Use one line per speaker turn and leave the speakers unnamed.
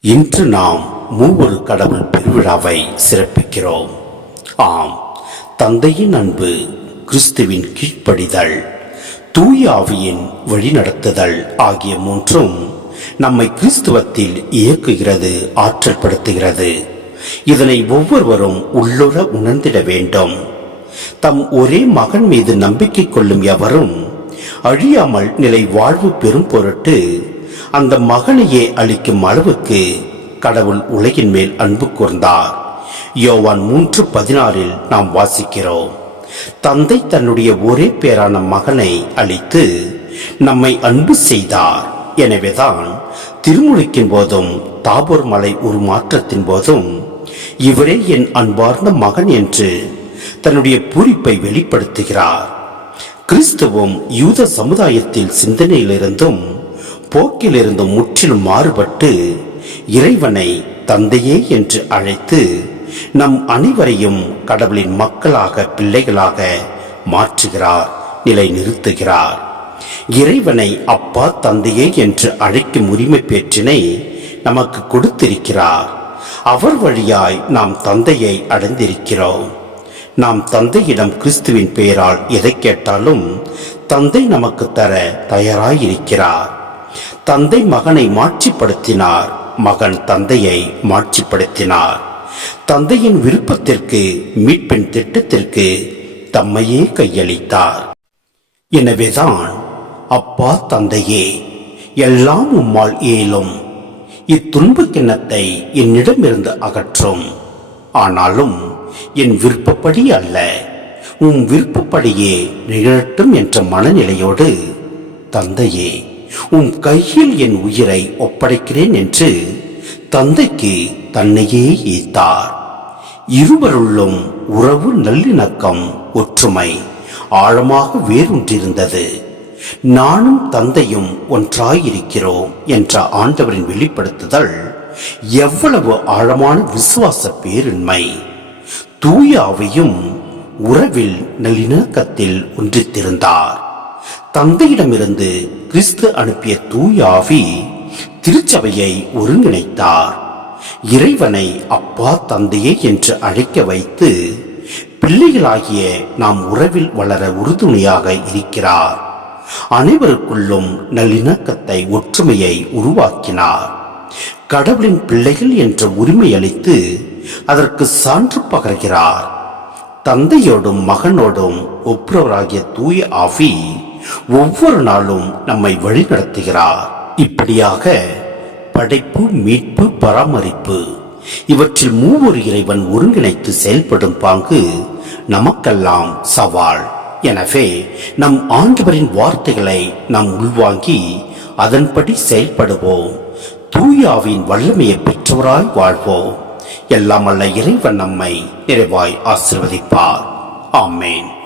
இன்று நாம் மூவொரு கடவுள் பெருவிழாவை சிறப்பிக்கிறோம். ஆம் தந்தையின் அன்பு கிறிஸ்துவின் கீழ்ப்படிதல் தூய ஆவியின் வழிநடத்துதல் ஆகிய மூன்றும் நம்மை கிறிஸ்துவத்தில் இயக்குகிறது ஆற்றல் படுத்துகிறது இதனை ஒவ்வொருவரும் உள்ளுர உணர்ந்திட வேண்டும். தம் ஒரே மகன் மீது நம்பிக்கை கொள்ளும் எவரும் அழியாமல் நிலை வாழ்வு பெறும் பொருட்டு அந்த மகனையே அளிக்கும் அளவுக்கு கடவுள் உலகின் மேல் அன்பு கூர்ந்தார். யோவான் மூன்று பதினாறில் நாம் வாசிக்கிறோம். தந்தை தன்னுடைய ஒரே பேரான மகனை அளித்து நம்மை அன்பு செய்தார். எனவேதான் திருமுழுக்கின் போதும் தாபூர் மலை உருமாற்றத்தின் போதும் இவரே என் அன்பார்ந்த மகன் என்று தன்னுடைய பூரிப்பை வெளிப்படுத்துகிறார். கிறிஸ்துவும் யூத சமுதாயத்தில் சிந்தனையிலிருந்தும் போக்கிலிருந்து முற்றிலும் மாறுபட்டு இறைவனை தந்தையே என்று அழைத்து நம் அனைவரையும் கடவுளின் மக்களாக பிள்ளைகளாக மாற்றுகிறார் நிலை நிறுத்துகிறார் இறைவனை அப்பா தந்தையே என்று அழைக்கும் உரிமை பேற்றினை நமக்கு கொடுத்திருக்கிறார். அவர் வழியாய் நாம் தந்தையை அடைந்திருக்கிறோம். நாம் தந்தையிடம் கிறிஸ்துவின் பெயரால் எதை கேட்டாலும் தந்தை நமக்கு தர தயாராயிருக்கிறார். தந்தை மகனை மாட்சிப்படுத்தினார். மகன் தந்தையை மாட்சிப்படுத்தினார். தந்தையின் விருப்பத்திற்கு மீட்பின் திட்டத்திற்கு தம்மையே கையளித்தார். எனவேதான் அப்பா தந்தையே எல்லாம் உம்மால் இயலும். இத்துன்ப கிண்ணத்தை என்னிடமிருந்து அகற்றும். ஆனாலும் என் விருப்பப்படி அல்ல. உன் விருப்பப்படியே நிகழட்டும் என்ற மனநிலையோடு தந்தையே உம் கையில் என் உயிரை ஒப்படைக்கிறேன் என்று தந்தைக்கு தன்னையே ஈத்தார் இருவருள்ளும் உறவு நல்லிணக்கம் ஒற்றுமை ஆழமாக வேரூன்றிருந்தது. நானும் தந்தையும் ஒன்றாயிருக்கிறோம் என்ற ஆண்டவரின் வெளிப்படுத்துதல் எவ்வளவு ஆழமான விசுவாச பேரின்மை தூய அவையும் உறவில் நல்லிணக்கத்தில் ஒன்றித்திருந்தார். தந்தையிடமிருந்து கிறிஸ்து அனுப்பிய தூயாவி திருச்சபையை ஒருங்கிணைத்தார். இறைவனை அப்பா தந்தையே என்று அழைக்க வைத்து பிள்ளைகளாகிய நாம் உறவில் வளர உறுதுணையாக இருக்கிறார். அனைவருக்குள்ளும் நல்லிணக்கத்தை ஒற்றுமையை உருவாக்கினார். கடவுளின் பிள்ளைகள் என்ற உரிமை அளித்து அதற்கு சான்று பகர்கிறார். தந்தையோடும் மகனோடும் ஒப்புரவராகிய தூய ஆவி ஒவ்வொரு நாளும் நம்மை வழிநடத்துகிறார். இப்படியாக படைப்பு மீட்பு பராமரிப்பு இவற்றில் மூவொரு இறைவன் ஒருங்கிணைத்து செயல்படும் பாங்கு நமக்கெல்லாம் சவால். எனவே நம் ஆண்டவரின் வார்த்தைகளை நாம் உள்வாங்கி அதன்படி செயல்படுவோம். தூயாவின் வல்லமையை பெற்றவராய் வாழ்வோம். எல்லாம் அல்ல இறைவன் நம்மை நிறைவாய் ஆசிர்வதிப்பார். ஆமேன்.